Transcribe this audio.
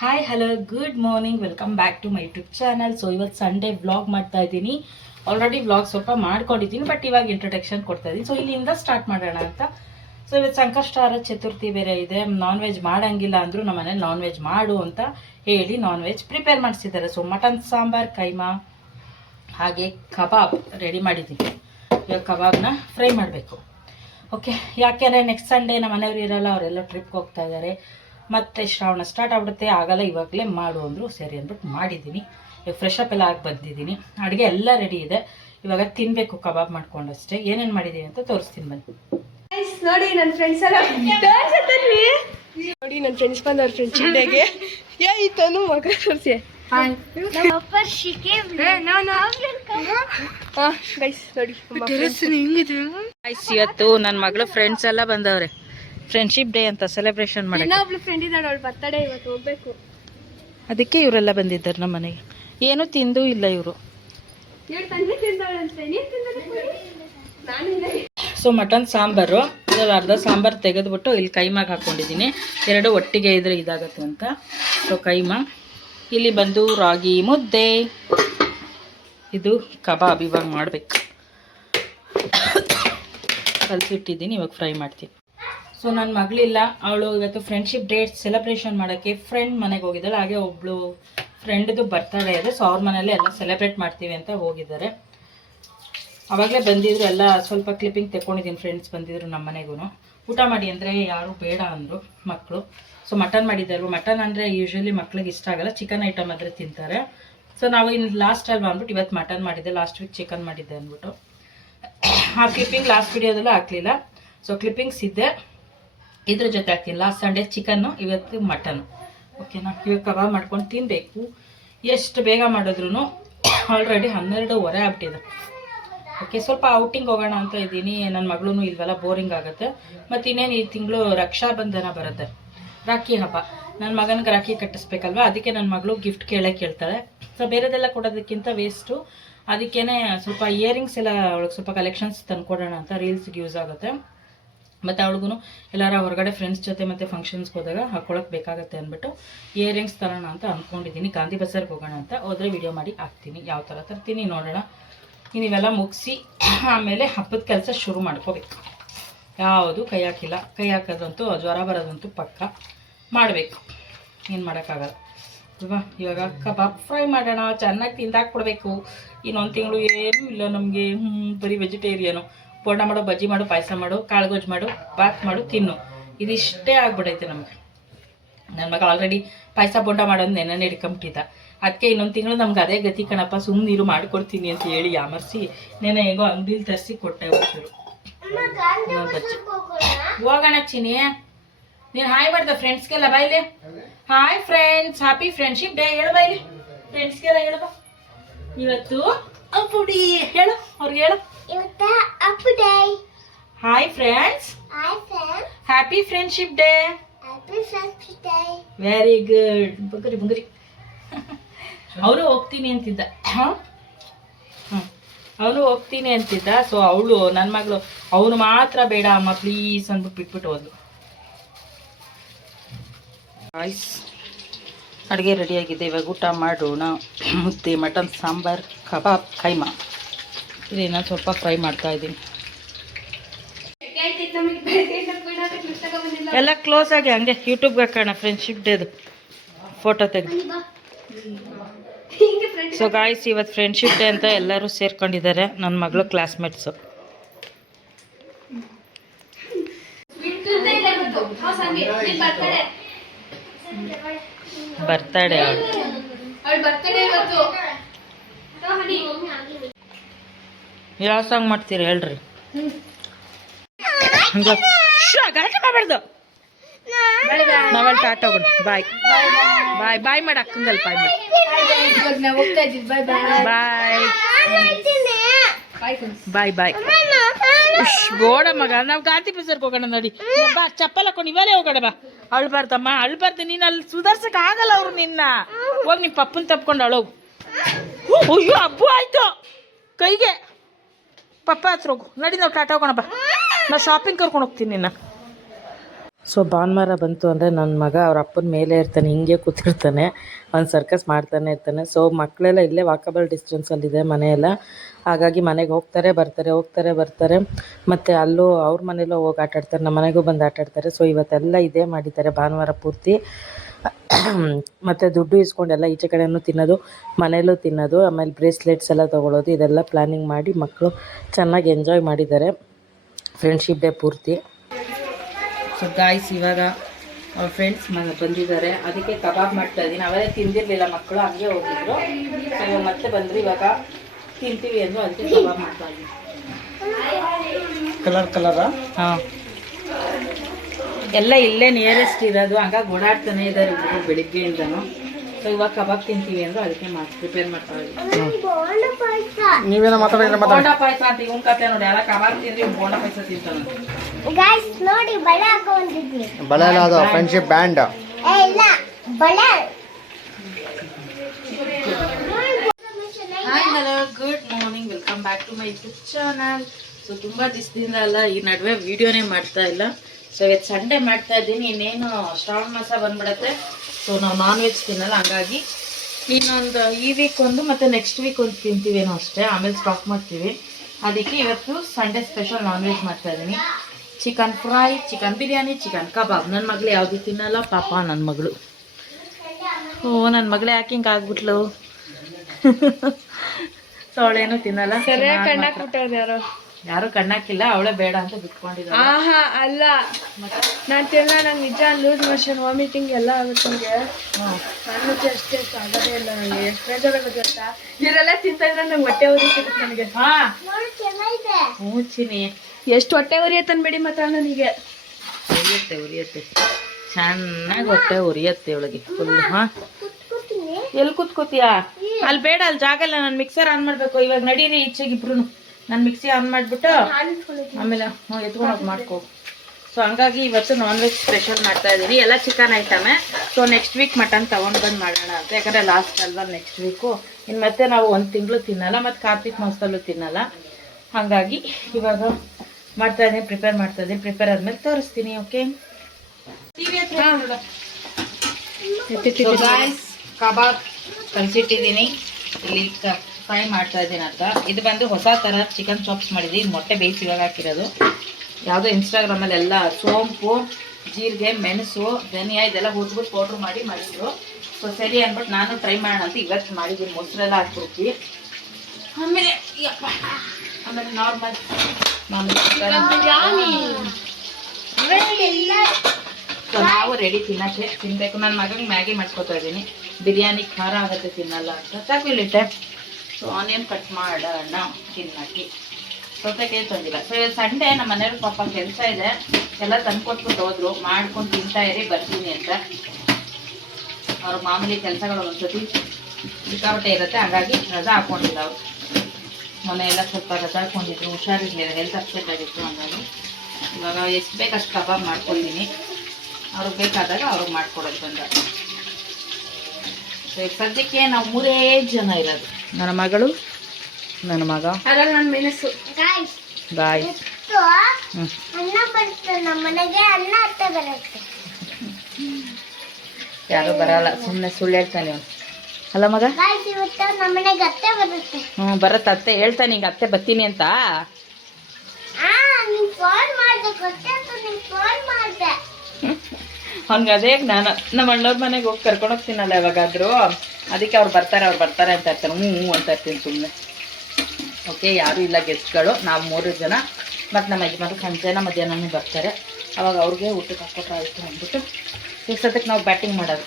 Hi hello good morning, welcome back to my YouTube channel. So ಇವತ್ತು Sunday vlog ಮಾಡ್ತಾ ಇದ್ದೀನಿ. Already vlog ಸ್ವಲ್ಪ ಮಾಡ್ಕೊಂಡಿದ್ದೀನಿ, ಬಟ್ ಇವಾಗ ಇಂಟ್ರೊಡಕ್ಷನ್ ಕೊಡ್ತಾ ಇದ್ದೀನಿ. ಸೊ ಇಲ್ಲಿಂದ ಸ್ಟಾರ್ಟ್ ಮಾಡೋಣ ಅಂತ. ಸೊ ಇವತ್ತು ಸಂಕಷ್ಟಾರ ಚತುರ್ಥಿ ಬೇರೆ ಇದೆ. ನಾನ್ ವೆಜ್ ಮಾಡೋಂಗಿಲ್ಲ ಅಂದರೂ ನಮ್ಮ ಮನೇಲಿ ನಾನ್ ವೆಜ್ ಮಾಡು ಅಂತ ಹೇಳಿ ನಾನ್ ವೆಜ್ ಪ್ರಿಪೇರ್ ಮಾಡಿಸಿದ್ದಾರೆ. ಸೊ ಮಟನ್ ಸಾಂಬಾರ್, ಕೈಮಾ ಹಾಗೆ ಕಬಾಬ್ ರೆಡಿ ಮಾಡಿದ್ದೀನಿ. ಇವಾಗ ಕಬಾಬ್ನ ಫ್ರೈ ಮಾಡಬೇಕು. ಓಕೆ, ಯಾಕೆಂದರೆ ನೆಕ್ಸ್ಟ್ ಸಂಡೇ ನಮ್ಮ ಮನೆಯವರು ಇರೋಲ್ಲ, ಅವರೆಲ್ಲ ಟ್ರಿಪ್ಗೆ ಹೋಗ್ತಾ ಇದ್ದಾರೆ. ಮತ್ತು ಶ್ರಾವಣ ಸ್ಟಾರ್ಟ್ ಆಗ್ಬಿಡುತ್ತೆ, ಆಗಲ್ಲ ಇವಾಗಲೇ ಮಾಡು ಅಂದರು. ಸರಿ ಅಂದ್ಬಿಟ್ಟು ಮಾಡಿದ್ದೀನಿ. ಇವಾಗ ಫ್ರೆಶ್ ಅಪ್ ಎಲ್ಲ ಆಗಿ ಬಂದಿದ್ದೀನಿ. ಅಡುಗೆ ಎಲ್ಲ ರೆಡಿ ಇದೆ. ಇವಾಗ ತಿನ್ನಬೇಕು ಕಬಾಬ್ ಮಾಡ್ಕೊಂಡಷ್ಟೇ. ಏನೇನು ಮಾಡಿದ್ದೀನಿ ಅಂತ ತೋರಿಸ್ತೀನಿ ಬನ್ನಿ. ನೋಡಿ ನನ್ನ ಫ್ರೆಂಡ್ಸ್ ಎಲ್ಲ ನೋಡಿ ನನ್ನ ಫ್ರೆಂಡ್ಸ್ ಬಂದವ್ರ ಫ್ರೆಂಡ್ಸ್ ಇಂಡೆಗೆ ಏತನು ಮಗ ತೋರಿಸಿ ಇವತ್ತು ನನ್ನ ಮಗಳು ಫ್ರೆಂಡ್ಸ್ ಎಲ್ಲ ಬಂದವ್ರೆ. ಫ್ರೆಂಡ್ಶಿಪ್ ಡೇ ಅಂತ ಸೆಲೆಬ್ರೇಷನ್ ಮಾಡಿ. ಇನ್ನೊಬ್ಳು ಫ್ರೆಂಡ್ ಇದ್ದಾಳೆ, ಅವಳು ಬರ್ತಡೇ ಇವತ್ತು, ಹೋಗ್ಬೇಕು. ಅದಕ್ಕೆ ಇವರೆಲ್ಲ ಬಂದಿದ್ದಾರೆ ನಮ್ಮ ಮನೆಗೆ. ಏನೂ ತಿಂದೂ ಇಲ್ಲ ಇವರು. ಸೊ ಮಟನ್ ಸಾಂಬಾರು, ಇದ್ರಲ್ಲಿ ಅರ್ಧ ಸಾಂಬಾರು ತೆಗೆದುಬಿಟ್ಟು ಇಲ್ಲಿ ಕೈಮಾಗ ಹಾಕ್ಕೊಂಡಿದ್ದೀನಿ. ಎರಡು ಒಟ್ಟಿಗೆ ಇದ್ರೆ ಇದಾಗುತ್ತೆ ಅಂತ. ಸೊ ಕೈಮಾ, ಇಲ್ಲಿ ಬಂದು ರಾಗಿ ಮುದ್ದೆ, ಇದು ಕಬಾಬ್ ಇವಾಗ ಮಾಡಬೇಕು. ಕಲಸಿಟ್ಟಿದ್ದೀನಿ, ಇವಾಗ ಫ್ರೈ ಮಾಡ್ತೀನಿ. ಸೊ ನನ್ನ ಮಗಳಿಲ್ಲ, ಅವಳು ಇವತ್ತು ಫ್ರೆಂಡ್ಶಿಪ್ ಡೇ ಸೆಲೆಬ್ರೇಷನ್ ಮಾಡೋಕ್ಕೆ ಫ್ರೆಂಡ್ ಮನೆಗೆ ಹೋಗಿದ್ದಾಳೆ. ಹಾಗೆ ಒಬ್ಬಳು ಫ್ರೆಂಡ್ದು ಬರ್ತಡೇ ಇದೆ. ಸೊ ಅವ್ರ ಮನೇಲಿ ಎಲ್ಲ ಸೆಲೆಬ್ರೇಟ್ ಮಾಡ್ತೀವಿ ಅಂತ ಹೋಗಿದ್ದಾರೆ. ಆವಾಗಲೇ ಬಂದಿದ್ರು, ಎಲ್ಲ ಸ್ವಲ್ಪ ಕ್ಲಿಪ್ಪಿಂಗ್ ತೆಕ್ಕೊಂಡಿದ್ದೀನಿ. ಫ್ರೆಂಡ್ಸ್ ಬಂದಿದ್ರು ನಮ್ಮ ಮನೆಗೂ. ಊಟ ಮಾಡಿ ಅಂದರೆ ಯಾರೂ ಬೇಡ ಅಂದರು ಮಕ್ಕಳು. ಸೊ ಮಟನ್ ಮಾಡಿದ್ದರು. ಮಟನ್ ಅಂದರೆ ಯೂಶ್ವಲಿ ಮಕ್ಳಿಗೆ ಇಷ್ಟ ಆಗಲ್ಲ, ಚಿಕನ್ ಐಟಮ್ ಆದರೆ ತಿಂತಾರೆ. ಸೊ ನಾವು ಇನ್ನು ಲಾಸ್ಟಲ್ಲಿ ಬಂದ್ಬಿಟ್ಟು ಇವತ್ತು ಮಟನ್ ಮಾಡಿದ್ದೆ, ಲಾಸ್ಟ್ ವೀಕ್ ಚಿಕನ್ ಮಾಡಿದ್ದೆ ಅಂದ್ಬಿಟ್ಟು. ಆ ಕ್ಲಿಪ್ಪಿಂಗ್ ಲಾಸ್ಟ್ ವಿಡಿಯೋದಲ್ಲೂ ಹಾಕಲಿಲ್ಲ. ಸೊ ಕ್ಲಿಪ್ಪಿಂಗ್ಸ್ ಇದ್ದೆ, ಇದ್ರ ಜೊತೆ ಹಾಕ್ತೀನಿ. ಲಾಸ್ಟ್ ಸಂಡೇ ಚಿಕನ್ನು, ಇವತ್ತು ಮಟನ್ನು. ಓಕೆನಾ, ಇವಾಗ ಕಬಾಬ್ ಮಾಡ್ಕೊಂಡು ತಿನ್ನಬೇಕು. ಎಷ್ಟು ಬೇಗ ಮಾಡಿದ್ರು ಆಲ್ರೆಡಿ 12:15 ಆಗ್ಬಿಟ್ಟಿದೆ. ಓಕೆ, ಸ್ವಲ್ಪ ಔಟಿಂಗ್ ಹೋಗೋಣ ಅಂತ ಇದ್ದೀನಿ. ನನ್ನ ಮಗಳೂ ಇಲ್ವಲ್ಲ, ಬೋರಿಂಗ್ ಆಗುತ್ತೆ. ಮತ್ತು ಇನ್ನೇನು ಈ ತಿಂಗಳು ರಕ್ಷಾಬಂಧನ ಬರುತ್ತೆ, ರಾಖಿ ಹಬ್ಬ. ನನ್ನ ಮಗನಿಗೆ ರಾಖಿ ಕಟ್ಟಿಸ್ಬೇಕಲ್ವ, ಅದಕ್ಕೆ ನನ್ನ ಮಗಳು ಗಿಫ್ಟ್ ಕೇಳ್ತಾಳೆ. ಸೊ ಬೇರೆದೆಲ್ಲ ಕೊಡೋದಕ್ಕಿಂತ ವೇಸ್ಟು, ಅದಕ್ಕೇ ಸ್ವಲ್ಪ ಇಯರಿಂಗ್ಸ್ ಎಲ್ಲ ಅವಳಿಗೆ ಸ್ವಲ್ಪ ಕಲೆಕ್ಷನ್ಸ್ ತಂದುಕೊಡೋಣ ಅಂತ. ರೀಲ್ಸ್ಗೆ ಯೂಸ್ ಆಗುತ್ತೆ. ಮತ್ತು ಅವಳಿಗೂ ಎಲ್ಲಾರ ಹೊರಗಡೆ ಫ್ರೆಂಡ್ಸ್ ಜೊತೆ ಮತ್ತು ಫಂಕ್ಷನ್ಸ್ಗೆ ಹೋದಾಗ ಹಾಕ್ಕೊಳಕ್ಕೆ ಬೇಕಾಗುತ್ತೆ ಅಂದ್ಬಿಟ್ಟು ಇಯರಿಂಗ್ಸ್ ತರೋಣ ಅಂತ ಅಂದ್ಕೊಂಡಿದ್ದೀನಿ. ಗಾಂಧಿ ಬಜಾರ್ಗೆ ಹೋಗೋಣ ಅಂತ. ಹೋದರೆ ವಿಡಿಯೋ ಮಾಡಿ ಹಾಕ್ತೀನಿ, ಯಾವ ಥರ ತರ್ತೀನಿ ನೋಡೋಣ. ನೀವೆಲ್ಲ ಮುಗಿಸಿ ಆಮೇಲೆ ಹಬ್ಬದ ಕೆಲಸ ಶುರು ಮಾಡ್ಕೋಬೇಕು. ಯಾವುದು ಕೈ ಹಾಕಿಲ್ಲ. ಕೈ ಹಾಕೋದಂತೂ ಜ್ವರ ಬರೋದಂತೂ ಪಕ್ಕ ಮಾಡಬೇಕು, ಏನು ಮಾಡೋಕ್ಕಾಗಲ್ಲ ಅಲ್ವಾ. ಇವಾಗ ಕಬಾಬ್ ಫ್ರೈ ಮಾಡೋಣ, ಚೆನ್ನಾಗಿ ತಿಂದಾಕ್ಬಿಡ್ಬೇಕು. ಇನ್ನೊಂದು ತಿಂಗಳು ಏನೂ ಇಲ್ಲ ನಮಗೆ, ಬರೀ ವೆಜಿಟೇರಿಯನು. ಬೋಂಡ ಮಾಡು, ಬಜ್ಜಿ ಮಾಡು, ಪಾಯಸ ಮಾಡು, ಕಾಳುಗೊಜ್ಜು ಮಾಡು, ಬಾತ್ ಮಾಡು, ತಿನ್ನು, ಇದಿಷ್ಟೇ ಆಗ್ಬಿಡೈತೆ ನಮಗೆ. ನನ್ನ ಮಗ ಆಲ್ರೆಡಿ ಪಾಯಸ ಬೋಂಡ ಮಾಡೋದು ನೆನ್ನೆ ಹಿಡ್ಕೊಂಬಿಟ್ಟಿದ್ದ. ಅದಕ್ಕೆ ಇನ್ನೊಂದು ತಿಂಗಳು ನಮ್ಗೆ ಅದೇ ಗತಿ ಕಣಪ್ಪ, ಸುಮ್ಮನೀರು ಮಾಡಿಕೊಡ್ತೀನಿ ಅಂತ ಹೇಳಿ ಯಾಮರ್ಸಿ ನೆನೆ ಹೇಗೋ ಅಂಗಡಿಲಿ ತರಿಸಿ ಕೊಟ್ಟೆ. ಹೋಗ್ತಿರು ಬಜ್ಜಿ ಹೋಗೋಣ. ಚಿನಿ ನೀನು ಹಾಯ್ ಮಾಡ್ದ ಫ್ರೆಂಡ್ಸ್ಗೆಲ್ಲ ಬಾಯ್ಲಿ. Hi friends, happy friendship day ಹೇಳು ಬಾಯ್ಲಿ. ಫ್ರೆಂಡ್ಸ್ಗೆಲ್ಲ ಹೇಳಪ್ಪ. ಇವತ್ತು ಅಪ್ಪುಡಿ ಹೇಳು, ಅವ್ರಿಗೆ ಹೇಳು. Hi friends, happy friendship day. Very good. ಬುಗುರಿ ಬುಗುರಿ. ಅವರು ಹೋಗ್ತೀನಿ ಅಂತಿದ್ದ. ಅವನು ಹೋಗ್ತೀನಿ ಅಂತಿದ್ದ. ಸೊ ಅವಳು ನನ್ನ ಮಗಳು ಅವನು ಮಾತ್ರ ಬೇಡ ಅಮ್ಮ ಪ್ಲೀಸ್ ಅಂದ್ಬಿಟ್ಟು ಬಿಟ್ಬಿಟ್ಟು ಹೋದ್ಲು. ಆಯ್ಸ್, ಅಡುಗೆ ರೆಡಿಯಾಗಿದೆ. ಇವಾಗ ಊಟ ಮಾಡೋಣ. ಮುದ್ದೆ, ಮಟನ್ ಸಾಂಬಾರ್, ಕಬಾಬ್, ಕೈಮಾ. ಇದೇನೋ ಸ್ವಲ್ಪ ಫ್ರೈ ಮಾಡ್ತಾ ಇದ್ದೀನಿ. ಎಲ್ಲ ಕ್ಲೋಸ್ ಆಗಿ ಹಂಗೆ ಯೂಟ್ಯೂಬ್ಗೆ ಹಾಕೋಣ ಫ್ರೆಂಡ್ಶಿಪ್ ಡೇದು ಫೋಟೋ ತೆಗೆದು. ಸೊ ಗಾಯ್ಸ್, ಇವತ್ತು ಫ್ರೆಂಡ್ಶಿಪ್ ಡೇ ಅಂತ ಎಲ್ಲರೂ ಸೇರ್ಕೊಂಡಿದ್ದಾರೆ. ನನ್ನ ಮಗಳು ಕ್ಲಾಸ್ಮೇಟ್ಸು. ಬರ್ತಡೇ ಯಾವ ಸಾಂಗ್ ಮಾಡ್ತೀರಿ ಹೇಳ್ರಿ. ಗಲಾಟೆ ಮಾಡಬಾರ್ದು. ನಾವಲ್ಲಿ ಟಾಟಾ ಹೋಗೋಣ. ಬಾಯ್ ಬಾಯ್ ಬಾಯ್ ಮಾಡಿ ಅಕ್ಕಂಗಲ್ ಬಾಯ್ ಮಾಡಿ. ಬಾಯ್ ಬಾಯ್ ಬಾಯ್. ಗೋಡ ಮಗ, ನಾವು ಗಾಂಧಿ ಬಜಾರ್ಗೆ ಹೋಗೋಣ ನೋಡಿ. ಬಾ, ಚಪ್ಪಲ್ ಹಾಕೊಂಡು ಇವರೇ ಹೋಗೋಣ. ಬಾ, ಅಳ್ಬಾರ್ದಮ್ಮ, ಅಳ್ಬಾರ್ದು. ನೀನು ಅಲ್ಲಿ ಸುಧಾರ್ಸಕ್ಕೆ ಆಗಲ್ಲ ಅವರು ನಿನ್ನ. ಹೋಗಿ ನಿಮ್ಮ ಪಪ್ಪನ ತಪ್ಕೊಂಡು ಅಳೋಗು. ಅಯ್ಯೋ ಹಬ್ಬ ಆಯ್ತು ಕೈಗೆ. ಪಪ್ಪ ಹತ್ರ ಹೋಗು ನಡಿ, ನಾವು ಟಾಟಾ ಹೋಗೋಣ. ಬಾ, ನಾವು ಶಾಪಿಂಗ್ ಕರ್ಕೊಂಡು ಹೋಗ್ತೀನಿ ನಿನ್ನ. ಸೊ ಭಾನುವಾರ ಬಂತು ಅಂದರೆ ನನ್ನ ಮಗ ಅವ್ರ ಅಪ್ಪನ ಮೇಲೆ ಇರ್ತಾನೆ, ಹಿಂಗೆ ಕೂತಿರ್ತಾನೆ, ಅವ್ನು ಸರ್ಕಸ್ ಮಾಡ್ತಾನೆ ಇರ್ತಾನೆ. ಸೊ ಮಕ್ಕಳೆಲ್ಲ ಇಲ್ಲೇ ವಾಕಬಲ್ ಡಿಸ್ಟೆನ್ಸಲ್ಲಿದೆ ಮನೆಯೆಲ್ಲ, ಹಾಗಾಗಿ ಮನೆಗೆ ಹೋಗ್ತಾರೆ ಬರ್ತಾರೆ ಮತ್ತು ಅಲ್ಲೂ ಅವ್ರ ಮನೇಲೂ ಹೋಗಿ ಆಟಾಡ್ತಾರೆ, ನಮ್ಮ ಮನೆಗೂ ಬಂದು ಆಟಾಡ್ತಾರೆ. ಸೊ ಇವತ್ತೆಲ್ಲ ಇದೇ ಮಾಡಿದ್ದಾರೆ ಭಾನುವಾರ ಪೂರ್ತಿ. ಮತ್ತು ದುಡ್ಡು ಇಸ್ಕೊಂಡೆಲ್ಲ ಈಚೆ ಕಡೆಯೂ ತಿನ್ನೋದು, ಮನೇಲೂ ತಿನ್ನೋದು, ಆಮೇಲೆ ಬ್ರೇಸ್ಲೆಟ್ಸ್ ಎಲ್ಲ ತೊಗೊಳೋದು, ಇದೆಲ್ಲ ಪ್ಲ್ಯಾನಿಂಗ್ ಮಾಡಿ ಮಕ್ಕಳು ಚೆನ್ನಾಗಿ ಎಂಜಾಯ್ ಮಾಡಿದ್ದಾರೆ ಫ್ರೆಂಡ್ಶಿಪ್ ಡೇ ಪೂರ್ತಿ. ಸೊ ಗಾಯ್ಸ್, ಇವಾಗ ಅವ್ರ ಫ್ರೆಂಡ್ಸ್ ಬಂದಿದ್ದಾರೆ, ಅದಕ್ಕೆ ಕಬಾಬ್ ಮಾಡ್ತಾ ಇದ್ದೀನಿ. ಅವರೇ ತಿಂದಿರಲಿಲ್ಲ ಮಕ್ಕಳು, ಹಂಗೆ ಹೋಗಿದ್ರು. ಸೊ ಇವಾಗ ಮತ್ತೆ ಬಂದರು, ಇವಾಗ ತಿಂತೀವಿ ಅಂದರು, ಅದಕ್ಕೆ ಕಬಾಬ್ ಮಾಡ್ತಾ ಇದ್ದೀನಿ. ಕಲರಾ? ಹಾಂ, ಎಲ್ಲ ಇಲ್ಲೇ ನಿಯರೆಸ್ಟ್ ಇರೋದು, ಹಂಗಾಗಿ ಓಡಾಡ್ತಾನೆ ಇದ್ದಾರೆ ಹುಡುಗರು ಬೆಳಿಗ್ಗೆಯಿಂದನು. ಸೊ ಇವಾಗ ಕಬಾಬ್ ತಿಂತೀವಿ ಅಂದರು, ಅದಕ್ಕೆ ಪ್ರಿಪೇರ್ ಮಾಡ್ತಾ ಇದ್ದೀನಿ. ನೀವೇನೋ ಮಾತಾಡಿದ್ರೆ ಬೋಂಡ ಪಾಯಸ ಅಂತ ಇವನ್ ಕತೆ ನೋಡಿ, ಎಲ್ಲ ಕಬಾಬ್ ತಿಂದ್ರೆ ಇವ್ನು ಬೋಂಡ ಪಾಯಸ ತಿಂತಾನೆ. ನೋಡಿ ಬಳೆ ಹಾಕೊಂಡಿದ್ವಿ. ಬಳೆ ಅಲ್ಲ, ಅದು ಫ್ರೆಂಡ್ಶಿಪ್ ಬ್ಯಾಂಡ್. ಇಲ್ಲ ಬಳೆ. Hi hello good morning, welcome back to my YouTube channel. So ತುಂಬ ದಿವಸದಿಂದ ಅಲ್ಲ ಈ ನಡುವೆ ವೀಡಿಯೋನೇ ಮಾಡ್ತಾ ಇಲ್ಲ. ಸೊ ಇವತ್ತು ಸಂಡೇ ಮಾಡ್ತಾ ಇದ್ದೀನಿ, ಇನ್ನೇನು ಶ್ರಾವಣ ಮಾಸ ಬಂದ್ಬಿಡತ್ತೆ. ಸೊ ನಾವು ನಾನ್ ವೆಜ್ ತಿನ್ನಲ್ಲ, ಹಂಗಾಗಿ ಇನ್ನೊಂದು ಈ ವೀಕ್ ಒಂದು ಮತ್ತು ನೆಕ್ಸ್ಟ್ ವೀಕ್ ಒಂದು ತಿಂತೀವೇನೋ ಅಷ್ಟೇ, ಆಮೇಲೆ ಸ್ಟಾಪ್ ಮಾಡ್ತೀವಿ. ಅದಕ್ಕೆ ಇವತ್ತು ಸಂಡೇ ಸ್ಪೆಷಲ್ ನಾನ್ ವೆಜ್ ಮಾಡ್ತಾ ಇದ್ದೀನಿ. Chicken fry, chicken biryani, chicken kebab. ನನ್ನ ಮಗಳು ಯಾವುದು ತಿನ್ನಲ್ಲ ಪಾಪ, ನನ್ನ ಮಗಳು. ಓ ನನ್ನ ಮಗಳೇ ಯಾಕೆ ಹಿಂಗೆ ಆಗ್ಬಿಟ್ಲು. ಸೊ ಅವಳೇನು ತಿನ್ನಲ್ಲ. ಯಾರು ಕಣ್ಣಾಕಿಲ್ಲ, ಅವಳೇ ಬೇಡ ಅಂತ ಬಿಟ್ಕೊಂಡಿದ್ದಾರೆ. ಆಹಾ ಅಲ್ಲ, ನಾನು ತಿನ್ನ, ನಂಗೆ ನಿಜ ಲೂಸ್ ಮೋಷನ್ ವಾಮಿಟಿಂಗ್ ಎಲ್ಲ ಆಗುತ್ತೆ ನನಗೆ. ನಾನು ಅಷ್ಟೇ ಆಗೋದೇ ಇಲ್ಲ ನನಗೆ, ಎಷ್ಟು ಬೇಜಾರಾಗುತ್ತೆ ಗೊತ್ತಾ. ಇವರೆಲ್ಲ ತಿಂತಾ ಇದ್ರೆ ನಂಗೆ ಹೊಟ್ಟೆ ಉರಿಯುತ್ತೆ ನನಗೆ. ಹ್ಞೂ ಚಿನಿ, ಎಷ್ಟು ಹೊಟ್ಟೆ ಉರಿಯತ್ತೆ ಅನ್ಬೇಡಿ ಮಾತ್ರ ನನಗೆ. ಉರಿಯತ್ತೆ ಚೆನ್ನಾಗಿ ಹೊಟ್ಟೆ ಉರಿಯತ್ತೆ ಅವಳಿಗೆ ಫುಲ್. ಹಾಂ, ಎಲ್ಲಿ ಕೂತ್ಕೋತೀಯಾ? ಅಲ್ಲಿ ಬೇಡ, ಅಲ್ಲಿ ಜಾಗ ಇಲ್ಲ. ನಾನು ಮಿಕ್ಸರ್ ಆನ್ ಮಾಡಬೇಕು. ಇವಾಗ ನಡೀರಿ ಈಚೆಗೆ ಇಬ್ರು. ನಾನು ಮಿಕ್ಸಿ ಆನ್ ಮಾಡಿಬಿಟ್ಟು ಆಮೇಲೆ ಎತ್ಕೊಂಡು ಮಾಡ್ಕೋ. ಸೊ ಹಂಗಾಗಿ ಇವತ್ತು ನಾನ್ ವೆಜ್ ಸ್ಪೆಷಲ್ ಮಾಡ್ತಾ ಇದ್ದೀನಿ, ಎಲ್ಲ ಚಿಕನ್ ಐಟಮೇ. ಸೊ ನೆಕ್ಸ್ಟ್ ವೀಕ್ ಮಟನ್ ತೊಗೊಂಡು ಬಂದು ಮಾಡೋಣ ಅಂತ, ಯಾಕಂದರೆ ಲಾಸ್ಟ್ ಅಲ್ವಾ ನೆಕ್ಸ್ಟ್ ವೀಕು. ಇನ್ನು ಮತ್ತೆ ನಾವು 1 ತಿಂಗಳು ತಿನ್ನಲ್ಲ, ಮತ್ತು ಕಾರ್ತಿಕ್ ಮಾಸದಲ್ಲೂ ತಿನ್ನಲ್ಲ. ಹಾಗಾಗಿ ಇವಾಗ ಮಾಡ್ತಾ ಇದ್ದೀನಿ, ಪ್ರಿಪೇರ್ ಮಾಡ್ತಾ ಇದ್ದೀನಿ. ಪ್ರಿಪೇರ್ ಆದಮೇಲೆ ತೋರಿಸ್ತೀನಿ. ಓಕೆ, ಕಬಾಬ್ ಕಲಿಸಿಟ್ಟಿದ್ದೀನಿ, ಇಲ್ಲಿ ಫ್ರೈ ಮಾಡ್ತಾ ಇದ್ದೀನಿ ಅಂತ. ಇದು ಬಂದು ಹೊಸ ಥರ ಚಿಕನ್ ಚಾಪ್ಸ್ ಮಾಡಿದ್ದೀನಿ, ಮೊಟ್ಟೆ ಬೇಯಿಸಿ ಇವಾಗ ಹಾಕಿರೋದು. ಯಾವುದೋ ಇನ್ಸ್ಟಾಗ್ರಾಮಲ್ಲಿ ಎಲ್ಲ ಸೋಂಪು, ಜೀರಿಗೆ, ಮೆಣಸು, ಧನಿಯಾ ಇದೆಲ್ಲ ಹುರ್ಬಿಟ್ಟು ಪೌಡ್ರ್ ಮಾಡಿದ್ರು. ಸೊ ಸರಿ ಅಂದ್ಬಿಟ್ಟು ನಾನು ಟ್ರೈ ಮಾಡೋಣ ಅಂತ ಇವತ್ತು ಮಾಡಿದ್ದೀನಿ. ಮೊಸರೆಲ್ಲ ಹಾಕ್ಬಿಡ್ತೀವಿ. ಆಮೇಲೆ ನಾರ್ಮಲ್ ಸೊ ನಾವು ರೆಡಿ ತಿನ್ನಬೇಕು. ನನ್ನ ಮಗನಿಗೆ ಮ್ಯಾಗಿ ಮಾಡ್ಕೊತಾ ಇದ್ದೀನಿ, ಬಿರಿಯಾನಿ ಖಾರ ಆಗುತ್ತೆ ತಿನ್ನಲ್ಲ ಅಂತ. ಸಾಕಿಲ್ಲಿಟ್ಟೆ. ಸೊ ಆನಿಯನ್ ಕಟ್ ಮಾಡೋಣ ತಿನ್ನಕ್ಕೆ. ಸೌತೆಕಾಯಿ ತಂದಿಲ್ಲ. ಸೊ ಇವತ್ತು ಸಂಡೇ, ನಮ್ಮ ಮನೆಯವ್ರ ಪಾಪ ಕೆಲಸ ಇದೆ, ಎಲ್ಲ ತಂದ್ಕೊಟ್ಬಿಟ್ಟು ಹೋದ್ರು, ಮಾಡ್ಕೊಂಡು ತಿಂತಾ ಇರಿ ಬರ್ತೀನಿ ಅಂತ. ಅವ್ರ ಮಾಮೂಲಿ ಕೆಲಸಗಳು ಒಂದ್ಸತಿ ಸಿಕ್ಕಾಪಟ್ಟೆ ಇರುತ್ತೆ, ಹಾಗಾಗಿ ರಜಾ ಹಾಕ್ಕೊಂಡಿಲ್ಲ ಅವರು. ಮೊನ್ನೆ ಎಲ್ಲ ಸ್ವಲ್ಪ ರಜಾ ಹಾಕ್ಕೊಂಡಿದ್ರು, ಹುಷಾರಿರ್ಲಿಲ್ಲ, ಹೆಲ್ತ್ ಅಪ್ಸೆಟ್ ಆಗಿತ್ತು. ಹಾಗಾಗಿ ಇವಾಗ ಎಷ್ಟು ಬೇಕು ಅಷ್ಟು ಕಬಾಬ್ ಮಾಡ್ಕೊಳ್ತೀನಿ, ಅವ್ರಿಗೆ ಬೇಕಾದಾಗ ಅವ್ರಿಗೆ ಮಾಡ್ಕೊಡೋದು ಬಂದ. ಸೊ ಈಗ ಸದ್ಯಕ್ಕೆ ನಾವು 3 ಜನ ಇರೋದು, ನನ್ನ ಮಗಳು, ನನ್ನ ಮಗ, ಅದ್ರಲ್ಲಿ ನನ್ನ ಮೆಣಸು. ಬಾಯ್. ಅನ್ನ ಬರುತ್ತೆ ನಮ್ಮ ಮನೆಗೆ, ಅನ್ನ ಅತ್ತೆ ಬರುತ್ತೆ. ಯಾರು ಬರಲ್ಲ, ಸುಮ್ಮನೆ ಸುಳ್ಳು ಹೇಳ್ತಾನೆ ಅವನು. ಅಲ್ಲ ಮಗ? ಇವತ್ತು ನಮ್ಮ ಮನೆಗೆ ಅತ್ತೆ ಬರುತ್ತೆ. ಬರುತ್ತೆ. ಅತ್ತೆ ಹೇಳ್ತಾನೆ ಹಿಂಗೆ ಅತ್ತೆ ಬರ್ತೀನಿ ಅಂತ. ಫೋನ್ ಮಾಡಿದೆ, ಗೊತ್ತಾಯ್ತು ನೀನು ಫೋನ್ ಮಾಡಿದೆ. ಹಂಗೆ ಅದೇ ನಾನು ನಮ್ಮ ಅಣ್ಣವ್ರ ಮನೆಗೆ ಹೋಗಿ ಕರ್ಕೊಂಡು ಹೋಗ್ತೀನಲ್ಲ ಯಾವಾಗಾದರೂ, ಅದಕ್ಕೆ ಅವ್ರು ಬರ್ತಾರೆ ಅಂತ ಇರ್ತಾರೆ. ಹ್ಞೂ ಅಂತ ಇರ್ತೀನಿ ಸುಮ್ಮನೆ. ಓಕೆ, ಯಾರೂ ಇಲ್ಲ ಗೆಸ್ಟ್ಗಳು, ನಾವು 3 ಜನ. ಮತ್ತು ನಮ್ಮ ಯಜಮಾನ್ರು ಸಂಜೆನ ಮಧ್ಯಾಹ್ನನೂ ಬರ್ತಾರೆ, ಅವಾಗ ಅವ್ರಿಗೆ ಊಟಕ್ಕೆ ಹಾಕೋಕ್ಕಾಯ್ತು ಅಂದ್ಬಿಟ್ಟು ಈಗ ಸದ್ಯಕ್ಕೆ ನಾವು ಬ್ಯಾಟಿಂಗ್ ಮಾಡೋದು.